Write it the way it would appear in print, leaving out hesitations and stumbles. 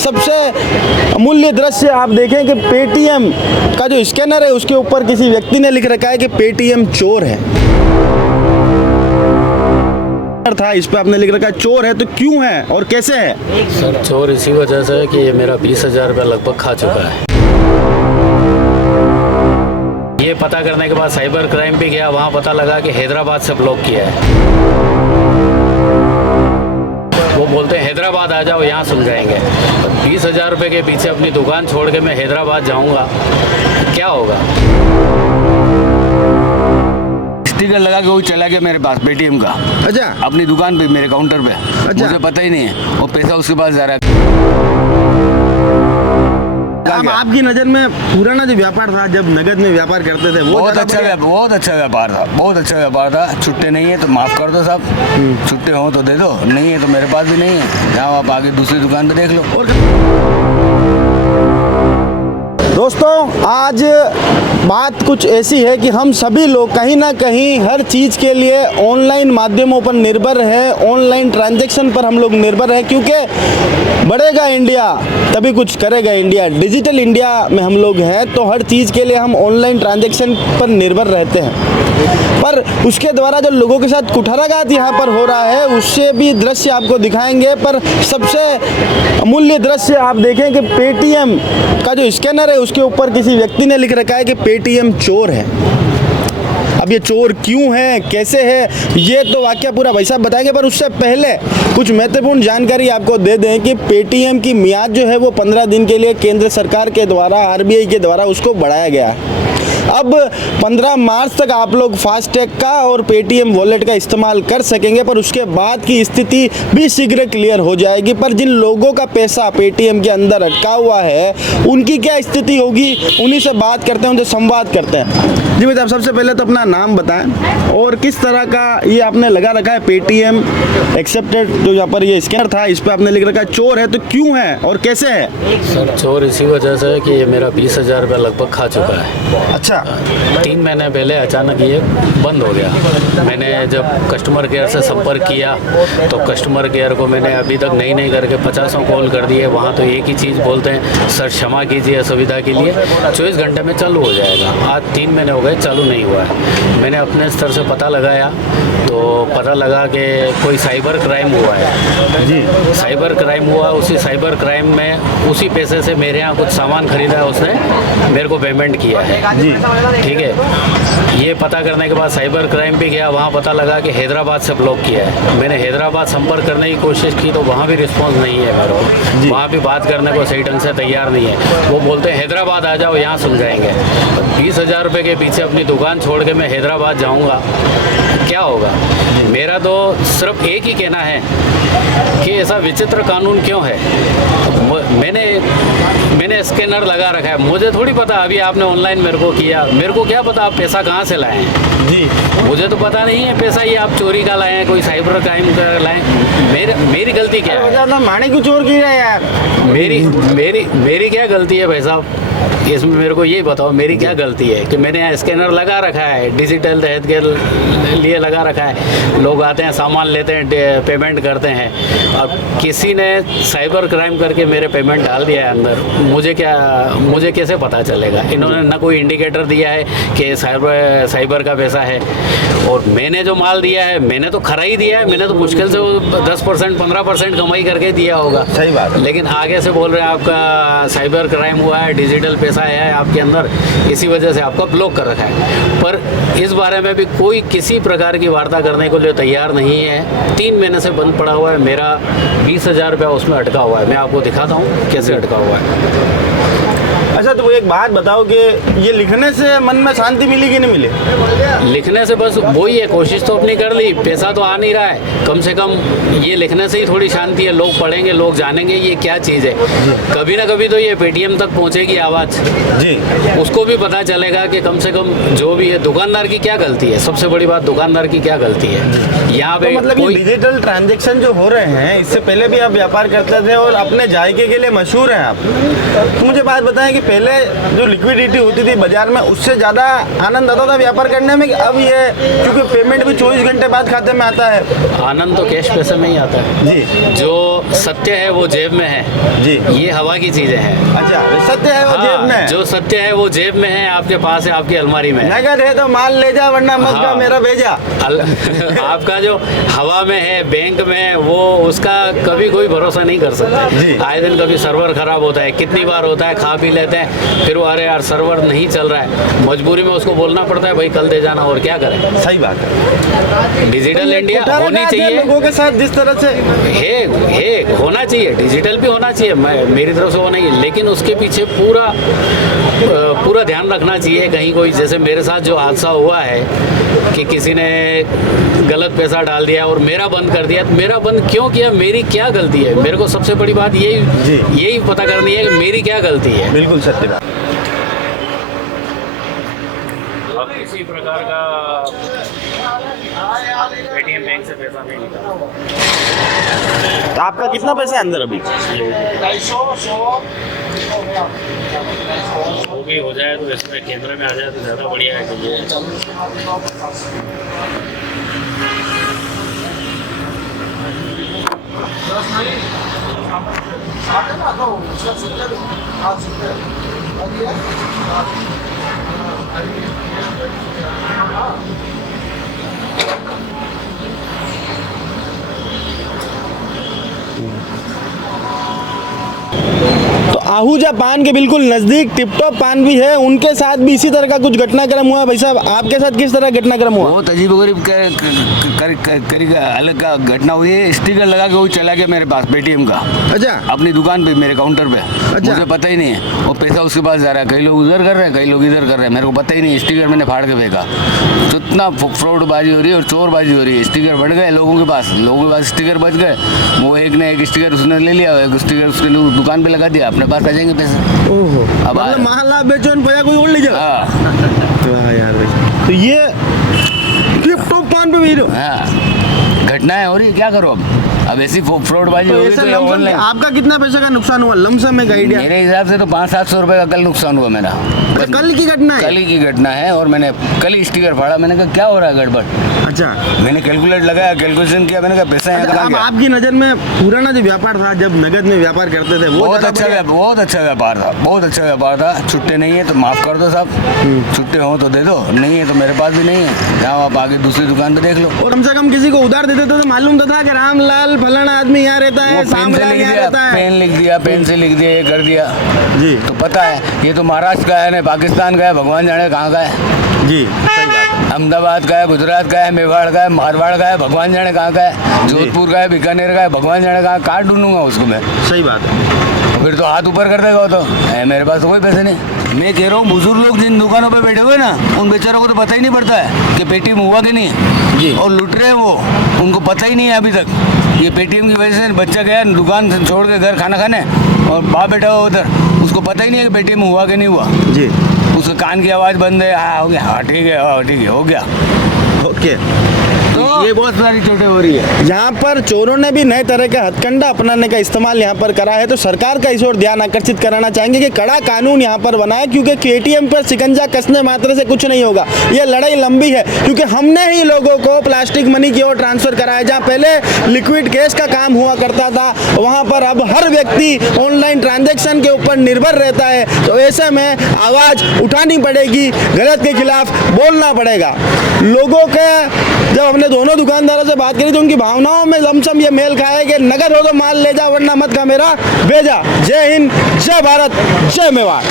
सबसे अमूल्य दृश्य आप देखें कि पेटीएम का जो स्कैनर है उसके ऊपर किसी व्यक्ति ने लिख रखा है कि पेटीएम चोर है। था इस पे आपने लिख रखा है चोर है, तो क्यों है और कैसे है? सर चोर इसी वजह से है कि ये मेरा 20,000 रुपया लगभग खा चुका है। ये पता करने के बाद साइबर क्राइम भी गया, वहाँ पता लगा कि हैदराबाद से ब्लॉक किया है। वो बोलते हैं हैदराबाद आ जाओ, यहाँ सुलझाएंगे। 20,000 रुपये के पीछे अपनी दुकान छोड़ के मैं हैदराबाद जाऊँगा, क्या होगा? स्टिकर लगा के वो चला गया मेरे पास पेटीएम का। अच्छा, अपनी दुकान पे, मेरे काउंटर पे। अच्छा। मुझे पता ही नहीं है, वो पैसा उसके पास जा रहा है। अब आपकी नज़र में पुराना जो व्यापार था, जब नगद में व्यापार करते थे, वो बहुत अच्छा व्यापार था, बहुत अच्छा व्यापार था। छुट्टे नहीं है तो माफ़ कर दो साहब, छुट्टे हो तो दे दो, नहीं है तो मेरे पास भी नहीं है, जाओ आप आगे दूसरी दुकान पे देख लो। दोस्तों, आज बात कुछ ऐसी है कि हम सभी लोग कहीं ना कहीं हर चीज़ के लिए ऑनलाइन माध्यमों पर निर्भर है, ऑनलाइन ट्रांजैक्शन पर हम लोग निर्भर है, क्योंकि बढ़ेगा इंडिया तभी कुछ करेगा इंडिया। डिजिटल इंडिया में हम लोग हैं, तो हर चीज़ के लिए हम ऑनलाइन ट्रांजैक्शन पर निर्भर रहते हैं। पर उसके द्वारा जो लोगों के साथ कुठाराघात यहाँ पर हो रहा है, उससे भी दृश्य आपको दिखाएंगे। पर सबसे अमूल्य दृश्य आप देखें कि पेटीएम का जो स्कैनर है उसके ऊपर किसी व्यक्ति ने लिख रखा है कि पेटीएम चोर है। अब ये चोर क्यों है, कैसे है, ये तो वाकया पूरा भाई साहब बताएंगे। पर उससे पहले कुछ महत्वपूर्ण जानकारी आपको दे दें कि पेटीएम की मियाद जो है वो 15 दिन के लिए केंद्र सरकार के द्वारा, आरबीआई के द्वारा उसको बढ़ाया गया है। अब 15 मार्च तक आप लोग फास्टैग का और पेटीएम वॉलेट का इस्तेमाल कर सकेंगे, पर उसके बाद की स्थिति भी शीघ्र क्लियर हो जाएगी। पर जिन लोगों का पैसा पेटीएम के अंदर अटका हुआ है, उनकी क्या स्थिति होगी, उन्हीं से बात करते हैं, उनसे संवाद करते हैं। जी भाई साहब, सबसे पहले तो अपना नाम बताएं और किस तरह का ये आपने लगा रखा है पेटीएम एक्सेप्टेड, जो यहाँ पर ये स्कैनर था इस पर आपने लिख रखा है चोर है, तो क्यों है और कैसे है? सर चोर इसी वजह से है कि ये मेरा 20,000 रुपया लगभग खा चुका है। अच्छा, 3 महीने पहले अचानक ये बंद हो गया। मैंने जब कस्टमर केयर से संपर्क किया तो कस्टमर केयर को मैंने अभी तक नहीं करके 50 कॉल कर दिए। वहाँ तो एक ही चीज़ बोलते हैं, सर क्षमा कीजिए असुविधा के लिए, 24 घंटे में चालू हो जाएगा। आज 3 महीने हो गए, चालू नहीं हुआ है। मैंने अपने स्तर से पता लगाया तो पता लगा कि कोई साइबर क्राइम हुआ है। जी, साइबर क्राइम हुआ। उसी साइबर क्राइम में उसी पैसे से मेरे यहाँ कुछ सामान खरीदा है, उसने मेरे को पेमेंट किया है। जी, ठीक है। ये पता करने के बाद साइबर क्राइम भी गया, वहाँ पता लगा कि हैदराबाद से ब्लॉक किया है। मैंने हैदराबाद संपर्क करने की कोशिश की तो वहाँ भी रिस्पांस नहीं है मेरे को, वहाँ भी बात करने को सही ढंग से तैयार नहीं है। वो बोलते हैं हैदराबाद आ जाओ, यहाँ सुलझाएंगे। 20,000 रुपये के पीछे अपनी दुकान छोड़ के मैं हैदराबाद जाऊँगा, क्या होगा? मेरा तो सिर्फ एक ही कहना है कि ऐसा विचित्र कानून क्यों है। मैंने स्कैनर लगा रखा है, मुझे थोड़ी पता अभी आपने ऑनलाइन मेरे को किया, मेरे को क्या पता आप पैसा कहाँ से लाए हैं। जी, मुझे तो पता नहीं है पैसा ये आप चोरी का लाए हैं, कोई साइबर क्राइम का लाए। मेरी गलती क्या है? माने क्यों चोर की रहे यार? मेरी क्या गलती है भाई साहब? इसमें मेरे को ये बताओ मेरी क्या गलती है कि मैंने यहाँ स्कैनर लगा रखा है, डिजिटल तहत के लिए लगा रखा है। लोग आते हैं, सामान लेते हैं, पेमेंट करते हैं। अब किसी ने साइबर क्राइम करके मेरे पेमेंट डाल दिया है अंदर, मुझे कैसे पता चलेगा? इन्होंने ना कोई इंडिकेटर दिया है कि साइबर का पैसा है। और मैंने जो माल दिया है मैंने तो खरा ही दिया है, मैंने तो मुश्किल से 10% 15% कमाई करके दिया होगा। सही बात। लेकिन आगे से बोल रहे हैं आपका साइबर क्राइम हुआ है, डिजिटल पैसा आया है आपके अंदर, इसी वजह से आपका ब्लॉक कर रखा है। पर इस बारे में भी कोई किसी प्रकार की वार्ता करने को लिए तैयार नहीं है। 3 महीने से बंद पड़ा हुआ है, मेरा 20,000 रुपया उसमें अटका हुआ है। मैं आपको दिखाता हूँ कैसे अटका हुआ है। अच्छा, तो एक बात बताओ कि ये लिखने से मन में शांति मिली कि नहीं मिली? लिखने से बस वही है, कोशिश तो अपनी कर ली, पैसा तो आ नहीं रहा है। कम से कम ये लिखने से ही थोड़ी शांति है, लोग पढ़ेंगे, लोग जानेंगे ये क्या चीज़ है। कभी ना कभी तो ये पेटीएम तक पहुंचेगी आवाज़, जी, उसको भी पता चलेगा कि कम से कम जो भी है दुकानदार की क्या गलती है। सबसे बड़ी बात दुकानदार की क्या गलती है यहाँ पे। तो मतलब ये डिजिटल ट्रांजैक्शन जो हो रहे हैं, इससे पहले भी आप व्यापार करते थे और अपने जायके के लिए मशहूर हैं आप, तो मुझे बात बताएं कि कि पहले जो लिक्विडिटी होती थी बाजार में उससे ज़्यादा आनंद आता था व्यापार करने में, कि अब ये क्योंकि पेमेंट भी 24 घंटे बाद खाते में आता है? आनंद तो कैश पैसे में ही आता है जी जो सत्य है वो जेब में है जी। ये हवा की चीजें हैं अच्छा, सत्य है वो जेब में हाँ, है। जो सत्य है वो जेब में है, आपके पास है, आपकी अलमारी में है। नगद है तो माल ले जा वरना मत का हाँ। मेरा भेजा। आपका जो हवा में है, बैंक में है, वो उसका कभी कोई भरोसा नहीं कर जी। सकता। आए दिन कभी सर्वर खराब होता है, कितनी बार होता है, खा पी लेते हैं, फिर वो अरे यार सर्वर नहीं चल रहा है, मजबूरी में उसको बोलना पड़ता है भाई कल दे जाना, और क्या करें। सही बात है। डिजिटल इंडिया कुठाराघात होनी है चाहिए, लोगों के साथ जिस तरह से है होना चाहिए, डिजिटल भी होना चाहिए, मेरी तरफ से वो नहीं है, लेकिन उसके पीछे पूरा ध्यान रखना चाहिए। कहीं कोई जैसे मेरे साथ जो हादसा हुआ है कि किसी ने गलत पैसा डाल दिया और मेरा बंद कर दिया, तो मेरा बंद क्यों किया, मेरी क्या गलती है? मेरे को सबसे बड़ी बात जी। यही पता करनी है कि मेरी क्या गलती है। बिल्कुल सत्य बात। अब किसी प्रकार का पेटीएम बैंक से पैसा नहीं निकाला। तो आपका कितना पैसा है अंदर अभी? वो भी हो जाए तो इसमें कैमरे में आ जाए तो ज़्यादा बढ़िया है कि ये तो आहूजा पान के बिल्कुल नजदीक टिपटॉप पान भी है, उनके साथ भी इसी तरह का कुछ घटनाक्रम हुआ। भाई साहब आपके साथ किस तरह घटनाक्रम हुआ? बहुत अजीब गरीब अलग का घटना हुई है। स्टिकर लगा के वो चला गया मेरे पास पेटीएम का, अच्छा अपनी दुकान पे, मेरे काउंटर पे। अच्छा। मुझे पता ही नहीं है वो पैसा उसके पास जा रहा है, कई लोग उधर कर रहे हैं, कई लोग इधर कर रहे हैं, मेरे को पता ही नहीं। स्टिकर मैंने फाड़ के फेंका, तो इतना फ्रॉडबाजी हो रही है और चोरबाजी हो रही है। स्टिकर बढ़ गए लोगों के पास स्टिकर बच गए। वो एक ने एक स्टिकर उसने ले लिया, एक स्टिकर उसके दुकान पे लगा दिया, अपने पास आ जाएंगे पैसे। ओहो, अब मतलब आया। महल्ला बेचो भैया कोई और ले जाओ। हाँ वाह यार भाई, तो ये टिपटॉप पान पे भी रहो। हाँ घटनाएं हो रही है, क्या करो अब ऐसी फ्रॉडबाजी तो हो गई ऐसे तो ये लमसम ऑनलाइन। आपका कितना पैसे का नुकसान हुआ लमसम में का आइडिया? मेरे हिसाब से तो 500-700 रुपए का कल नुकसान हुआ मेरा। अच्छा, कल की घटना है? कल ही की घटना है, और मैंने कल ही स्टिकर फाड़ा। मैंने कहा क्या हो रहा है गड़बड़, अच्छा मैंने कैलकुलेट लगाया, कैलकुलेशन किया, मैंने कहा पैसा यहाँ अच्छा, कहाँ अब गया। आपकी नज़र में पुराना जो व्यापार था, जब नगद में व्यापार करते थे, वो बहुत ज़्यादा अच्छा बढ़िया? बहुत अच्छा व्यापार था, बहुत अच्छा व्यापार था। छुट्टे नहीं है तो माफ़ कर दो साहब, छुट्टे हो तो दे दो, नहीं है तो मेरे पास भी नहीं है, जाओ आप आगे दूसरी दुकान पे देख लो। और कम से कम किसी को उधार देते तो मालूम तो था कि रामलाल फलाना आदमी यहाँ रहता है, वो पेन से सामला लिख यहाँ दिया, रहता है। पेन लिख दिया, पेन से लिख दिया, ये कर दिया, जी तो पता है ये तो महाराष्ट्र का है ना, पाकिस्तान का है, भगवान जाने कहाँ का है। जी सही बात है। अहमदाबाद का है, गुजरात का है, मेवाड़ का है, मारवाड़ का है, भगवान जाने कहाँ का है, जोधपुर का है, बीकानेर का है, भगवान जाने कहाँ ढूंढूंगा उसको मैं। सही बात है। फिर तो हाथ ऊपर कर देगा वो तो, मेरे पास तो कोई पैसे नहीं। मैं कह रहा हूँ बुजुर्ग लोग जिन दुकानों पे बैठे हुए ना, उन बेचारों को तो पता ही नहीं पड़ता है कि पेटीएम हुआ कि नहीं जी। और लुट रहे हैं वो, उनको पता ही नहीं है अभी तक। ये पेटीएम की वजह से बच्चा गया दुकान से छोड़ के घर खाना खाने, और बाप बैठा हुआ उधर, उसको पता ही नहीं है कि पेटीएम हुआ कि नहीं हुआ। जी उसके कान की आवाज़ बंद है, हाँ हो गया, हाँ ठीक है, हाँ ठीक है, हो गया। ओके। तो ये बहुत सारी चोटें हो रही है। यहाँ पर चोरों ने भी नए तरह का हथकंडा अपनाने का इस्तेमाल यहाँ पर करा है, तो सरकार का इस ओर ध्यान आकर्षित कराना चाहेंगे कि कड़ा कानून यहाँ पर बनाए, क्योंकि केटीएम पर शिकंजा कसने मात्र से कुछ नहीं होगा। ये लड़ाई लंबी है, क्योंकि हमने ही लोगों को प्लास्टिक मनी की ओर ट्रांसफर कराया। जहाँ पहले लिक्विड कैश का काम हुआ करता था, वहाँ पर अब हर व्यक्ति ऑनलाइन ट्रांजेक्शन के ऊपर निर्भर रहता है। तो ऐसे में आवाज़ उठानी पड़ेगी, गलत के खिलाफ बोलना पड़ेगा। लोगों के जब हमने दोनों दुकानदारों से बात करी तो उनकी भावनाओं में लमसम ये मेल खाया कि नगद हो तो माल ले जा वरना मत का मेरा भेजा। जय हिंद, जय भारत, जय मेवाड़।